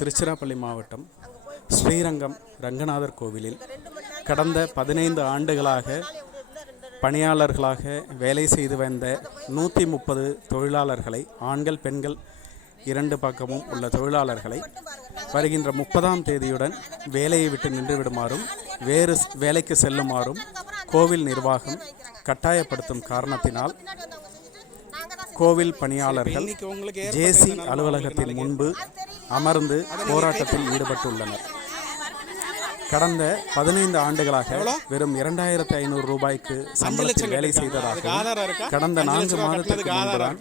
திருச்சிராப்பள்ளி மாவட்டம் ஸ்ரீரங்கம் ரங்கநாதர் கோவிலில் கடந்த பதினைந்து ஆண்டுகளாக பணியாளர்களாக வேலை செய்து வந்த நூற்றி முப்பது தொழிலாளர்களை ஆண்கள் பெண்கள் இரண்டு பக்கமும் உள்ள தொழிலாளர்களை வருகின்ற முப்பதாம் தேதியுடன் வேலையை விட்டு நின்றுவிடுமாறும் வேறு வேலைக்கு செல்லுமாறும் கோவில் நிர்வாகம் கட்டாயப்படுத்தும் காரணத்தினால் கோவில் பணியாளர்கள் ஜேசி அலுவலகத்தின் முன்பு அமர்ந்து போராட்டத்தில் ஈடுபட்டுள்ளனர். கடந்த பதினைந்து ஆண்டுகளாக வெறும் இரண்டாயிரத்தி ஐநூறு ரூபாய்க்கு சம்பளத்தில் வேலை இருக்கா? கடந்த நான்கு மாதத்திற்கு முன்புதான்?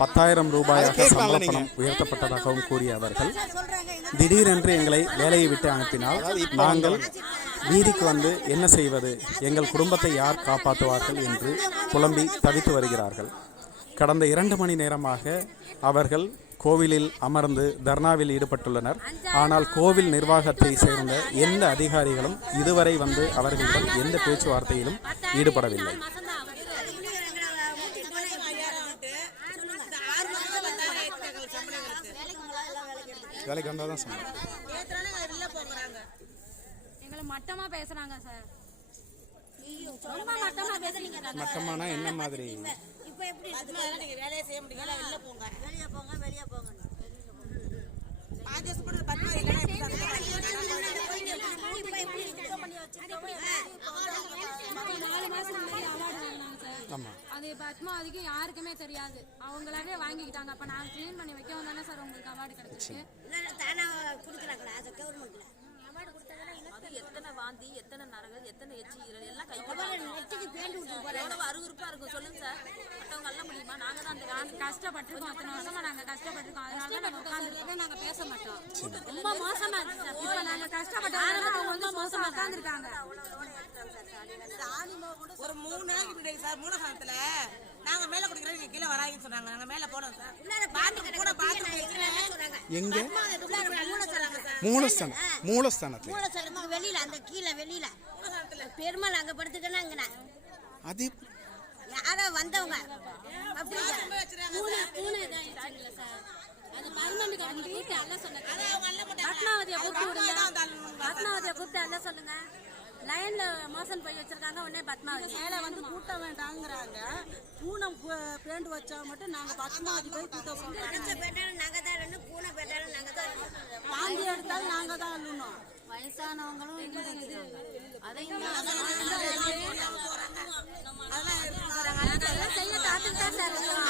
பத்தாயிரம் ரூபாயாக சம்பள? பணம் உயர்த்தப்பட்டதாகவும் கூறிய அவர்கள் திடீரென்று எங்களை வேலையை விட்டு அனுப்பினால் நாங்கள் வீதிக்கு வந்து என்ன செய்வது எங்கள் குடும்பத்தை யார் காப்பாற்றுவார்கள் என்று புலம்பி தவித்து வருகிறார்கள். கடந்த இரண்டு மணி நேரமாக அவர்கள் கோவிலில் அமர்ந்து தர்ணாவில் ஈடுபட்டுள்ளனர். ஆனால் கோவில் நிர்வாகத்தை சேர்ந்த எந்த அதிகாரிகளும் இதுவரை வந்து அவர்களிடம் எந்த பேச்சுவார்த்தையிலும் ஈடுபடவில்லை. வேலைக்கு வந்தால் தான் சம்பளம் எங்களை மட்டமா பேசுறாங்க சார். மட்டமானா என்ன மாதிரி? இப்ப எப்படி நீங்க வேலையை செய்ய முடியல வெளில போங்க. வெளிய போங்க வெளிய போங்க. பாஞ்சு வருஷம் கூட பத்து நாலு மாசம் முன்னாடி அவார்டு வாங்கினாங்க சார். அது பத்மாவதிக்கு யாருக்குமே தெரியாது. அவங்களாவே வாங்கிக்கிட்டாங்க. அப்ப நாங்க க்ளீன் பண்ணி வைக்கவும் தானே சார் உங்களுக்கு அவார்டு கிடைச்சிச்சு தானா கொடுக்குறாங்களா அது கவர்மெண்ட்ல அது எத்தனை வாந்தி எத்தனை நரகள் எத்தனை எச்சி எல்லாம் கை பேண்ட் விட்டு அருவருப்பா இருக்கும். சொல்லுங்க சார். அல்ல முடியுமா? நாங்க தான் அந்த கஷ்டப்பட்டிருக்கோம். அத்தனை வருஷமா நாங்க கஷ்டப்பட்டிருக்கோம். அதனால தான் நாங்க உட்காந்துருக்கவே நாங்க பேச மாட்டோம். ரொம்ப மோசமா இருக்கு சார். இப்ப நாங்க கஷ்டப்பட்டோம். அவங்க வந்து மோசமா உட்காந்துருக்காங்க ஒரு மூணு நாளைக்கு முன்னாடி சார் மூலகாலத்துல நாங்க மேல குடிக்கிறோம் நீங்க கீழே வராங்கன்னு சொன்னாங்க. நாங்க மேல போனோம் சார். பாட்டு கூட பாத்து எங்கே? மூலஸ்தானம் மூலஸ்தானம் மூலஸ்தானத்தில் மூலஸ்தானத்துக்கு வெளியில. அந்த கீழே வெளியில. பெருமாள் அங்க படுத்துக்கனாங்கண்ணா அது யாரோ வந்தவங்க. அப்படி பூனை பூனை இதாயிடுச்சுங்களா சார். அது பர்மனண்ட் அவங்க கூப்பிட்டு அல்ல பத்மாவதியை கூப்பிட்டு விடுங்க. பத்மாவதியை கூப்பிட்டு அல்ல சொல்லுங்க. லைன்ல மோசன் போய் வச்சிருக்காங்க உடனே பத்மாவதி. மேலே வந்து கூட்ட வேண்டாங்கிறாங்க. பூனம் பேண்ட் வச்சா மட்டும் நாங்க பத்மாவதி போய் கூட்ட நாங்க தான் வேணும் பூனை பேட்டாலும் நாங்க தான் எடுத்தாலும் நாங்க தான் அள்ளணும். வயசானவங்களும் அதையும் அதெல்லாம் செய்ய காத்துட்டு தான் சார் இருக்கோம்.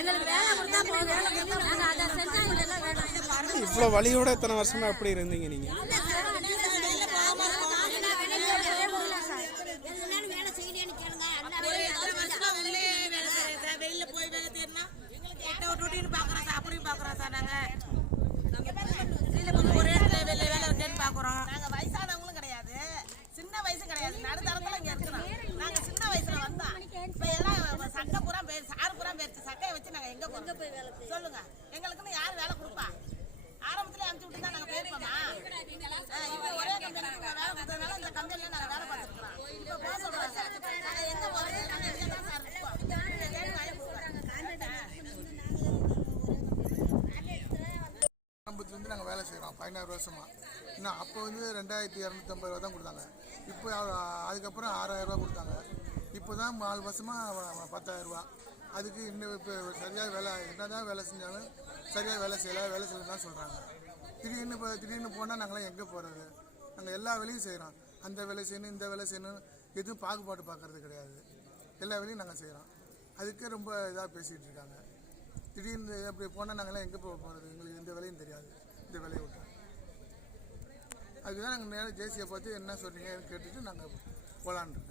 எங்களுக்கு வேலை கொடுத்தா போதும். நாங்க அதை செஞ்சா இதெல்லாம் வேணும். இவ்வளோ வழியோட எத்தனை வருஷமா எப்படி இருந்தீங்க நீங்கள் எதுனாலும் வேலை செய்யலன்னு கேளுங்க வெளியில போய் வேலை தேடினா எட்ட ஒரு டூட்டின்னு பாக்குறோம் சார் அப்படியும் பாக்குறோம் சார் நாங்க வெளியில போய் ஒரே இடத்துல வேலை வேலை இருக்கேன்னு பாக்குறோம் நாங்க வயசானவங்களும் கிடையாது சின்ன வயசு கிடையாது நடுத்தரத்துல இங்க இருக்கிறோம் நாங்க சின்ன வயசுல வந்தோம் இப்ப எல்லாம் சட்டை பூரா போயிருச்சு சாறு பூரா போயிருச்சு சட்டையை வச்சு நாங்க எங்க போங்க போய் வேலை சொல்லுங்க. எங்களுக்குன்னு யார் வேலை கொடுப்பா? ஆரம்பத்துல அனுப்பிச்சு விட்டு தான் நாங்க போயிருப்போமா இப்ப ஒரே கம்பெனிக்கு வேலை கொடுத்ததுனால இந்த கம்பெனில நாங்க வேலை பார்த்துருக்கோம். இப்ப போக சொல்றோம் சார் நாங்க எங்க போறது? நாங்க எங்க தான் சார் இருப்போம் வாங்கி ஆரம்பத்துலேருந்து நாங்கள் வேலை செய்கிறோம் பதினாறு வருஷமா. இன்னும் அப்போ வந்து ரெண்டாயிரத்தி இரநூத்தம்பது ரூபா தான் கொடுத்தாங்க. இப்போ அதுக்கப்புறம் ஆறாயிரம் ரூபா கொடுத்தாங்க. இப்போ தான் நாலு வருஷமாக பத்தாயிரம் ரூபா அதுக்கு இன்னும் இப்போ சரியாக வேலை என்ன தான் வேலை செஞ்சாலும் சரியாக வேலை செய்யலை வேலை செய்யலாம் தான் சொல்கிறாங்க திடீர்னு இப்போ திடீர்னு போனால் நாங்களாம் எங்கே போகிறது நாங்கள் எல்லா வேலையும் செய்கிறோம் அந்த வேலை செய்யணும் இந்த வேலை செய்யணும் எதுவும் பாகுபாடு பார்க்கறது கிடையாது. எல்லா வேலையும் நாங்கள் செய்கிறோம் அதுக்கே ரொம்ப இதாக பேசிகிட்டு இருக்காங்க. திடீர்னு அப்படி போனால் நாங்களாம் எங்கே போக போகிறது எங்களுக்கு எந்த வேலையும் தெரியாது. இந்த வேலையை விட்டு. அதுக்கு தான் நாங்கள் நேராக ஜேசியை பார்த்து என்ன சொல்கிறீங்கன்னு கேட்டுட்டு நாங்கள் போகலான்னு